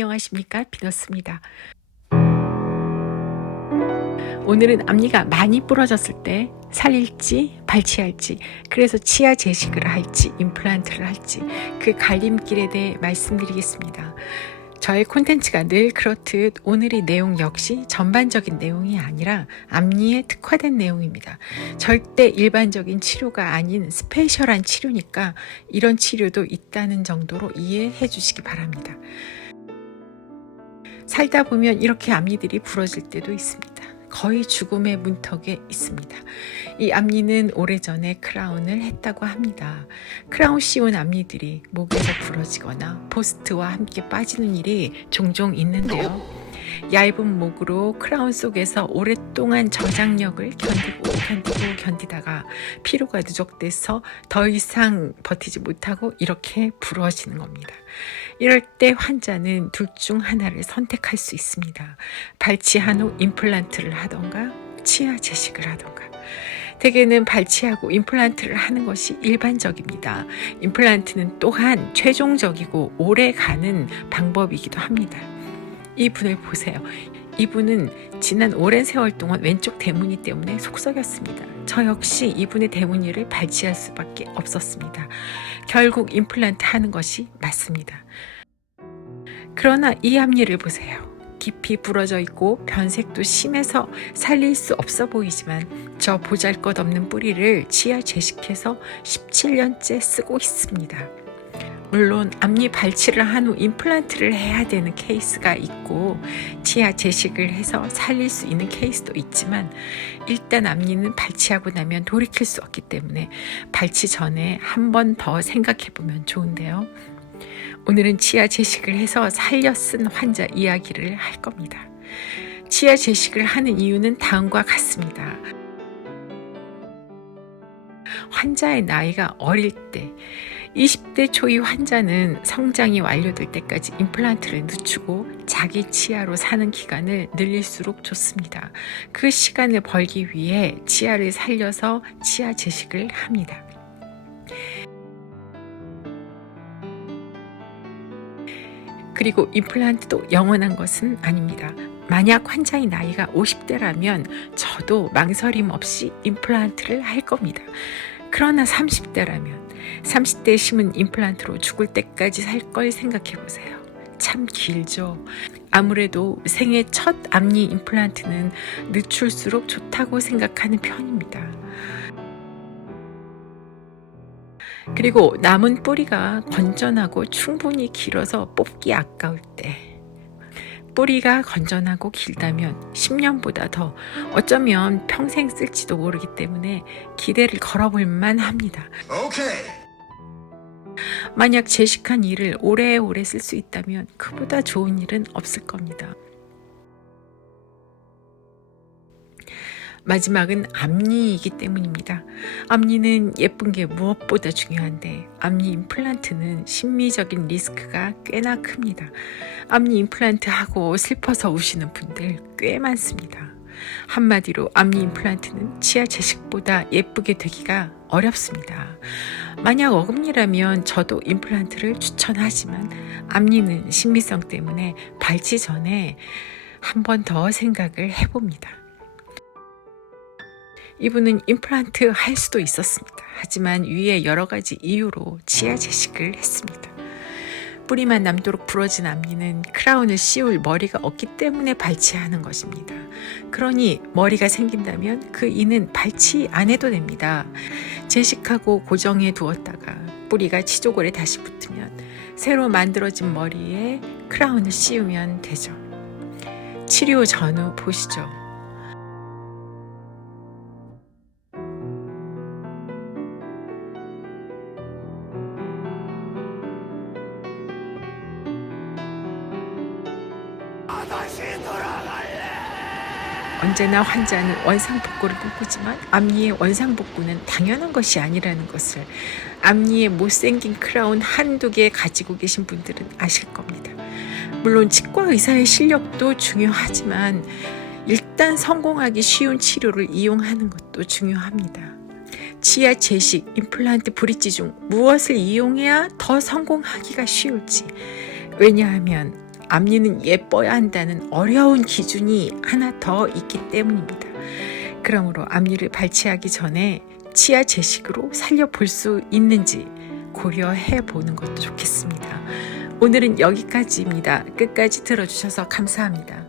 안녕하십니까, 비너스입니다. 오늘은 앞니가 많이 부러졌을 때 살릴지 발치할지, 그래서 치아 제식을 할지 임플란트를 할지 그 갈림길에 대해 말씀드리겠습니다. 저의 콘텐츠가 늘 그렇듯 오늘의 내용 역시 전반적인 내용이 아니라 앞니에 특화된 내용입니다. 절대 일반적인 치료가 아닌 스페셜한 치료니까 이런 치료도 있다는 정도로 이해해 주시기 바랍니다. 살다 보면 이렇게 앞니들이 부러질 때도 있습니다. 거의 죽음의 문턱에 있습니다. 이 앞니는 오래전에 크라운을 했다고 합니다. 크라운 씌운 앞니들이 목에서 부러지거나 포스트와 함께 빠지는 일이 종종 있는데요. 얇은 목으로 크라운 속에서 오랫동안 저장력을 견디다가 피로가 누적돼서 더 이상 버티지 못하고 이렇게 부러지는 겁니다. 이럴 때 환자는 둘 중 하나를 선택할 수 있습니다. 발치한 후 임플란트를 하던가 치아 제식을 하던가. 대개는 발치하고 임플란트를 하는 것이 일반적입니다. 임플란트는 또한 최종적이고 오래 가는 방법이기도 합니다. 이분을 보세요. 이분은 지난 오랜 세월 동안 왼쪽 대문이 때문에 속썩였습니다. 저 역시 이분의 대문이를 발치할 수밖에 없었습니다. 결국 임플란트 하는 것이 맞습니다. 그러나 이 앞니를 보세요. 깊이 부러져 있고 변색도 심해서 살릴 수 없어 보이지만 저 보잘것없는 뿌리를 치아 제식해서 17년째 쓰고 있습니다. 물론 앞니 발치를 한 후 임플란트를 해야 되는 케이스가 있고 치아 제식을 해서 살릴 수 있는 케이스도 있지만 일단 앞니는 발치하고 나면 돌이킬 수 없기 때문에 발치 전에 한 번 더 생각해 보면 좋은데요. 오늘은 치아 제식을 해서 살려 쓴 환자 이야기를 할 겁니다. 치아 제식을 하는 이유는 다음과 같습니다. 환자의 나이가 어릴 때 20대 초의 환자는 성장이 완료될 때까지 임플란트를 늦추고 자기 치아로 사는 기간을 늘릴수록 좋습니다. 그 시간을 벌기 위해 치아를 살려서 치아 제식을 합니다. 그리고 임플란트도 영원한 것은 아닙니다. 만약 환자의 나이가 50대라면 저도 망설임 없이 임플란트를 할 겁니다. 그러나 30대라면 30대에 심은 임플란트로 죽을 때까지 살 걸 생각해 보세요. 참 길죠. 아무래도 생애 첫 앞니 임플란트는 늦출수록 좋다고 생각하는 편입니다. 그리고 남은 뿌리가 건전하고 충분히 길어서 뽑기 아까울 때, 뿌리가 건전하고 길다면 10년보다 더, 어쩌면 평생 쓸지도 모르기 때문에 기대를 걸어볼 만합니다. 만약 제식한 이를 오래오래 쓸 수 있다면 그보다 좋은 일은 없을 겁니다. 마지막은 앞니이기 때문입니다. 앞니는 예쁜 게 무엇보다 중요한데 앞니 임플란트는 심리적인 리스크가 꽤나 큽니다. 앞니 임플란트 하고 슬퍼서 우시는 분들 꽤 많습니다. 한마디로 앞니 임플란트는 치아 제식보다 예쁘게 되기가 어렵습니다. 만약 어금니라면 저도 임플란트를 추천하지만 앞니는 신비성 때문에 발치 전에 한 번 더 생각을 해봅니다. 이분은 임플란트 할 수도 있었습니다. 하지만 위에 여러 가지 이유로 치아 제식을 했습니다. 뿌리만 남도록 부러진 앞니는 크라운을 씌울 머리가 없기 때문에 발치하는 것입니다. 그러니 머리가 생긴다면 그 이는 발치 안 해도 됩니다. 제식하고 고정해 두었다가 뿌리가 치조골에 다시 붙으면 새로 만들어진 머리에 크라운을 씌우면 되죠. 치료 전후 보시죠. 언제나 환자는 원상복구를 꿈꾸지만 앞니의 원상복구는 당연한 것이 아니라는 것을 앞니에 못생긴 크라운 한두 개 가지고 계신 분들은 아실 겁니다. 물론 치과 의사의 실력도 중요하지만 일단 성공하기 쉬운 치료를 이용하는 것도 중요합니다. 치아 제식, 임플란트, 브릿지 중 무엇을 이용해야 더 성공하기가 쉬울지. 왜냐하면 앞니는 예뻐야 한다는 어려운 기준이 하나 더 있기 때문입니다. 그러므로 앞니를 발치하기 전에 치아 제식으로 살려볼 수 있는지 고려해 보는 것도 좋겠습니다. 오늘은 여기까지입니다. 끝까지 들어주셔서 감사합니다.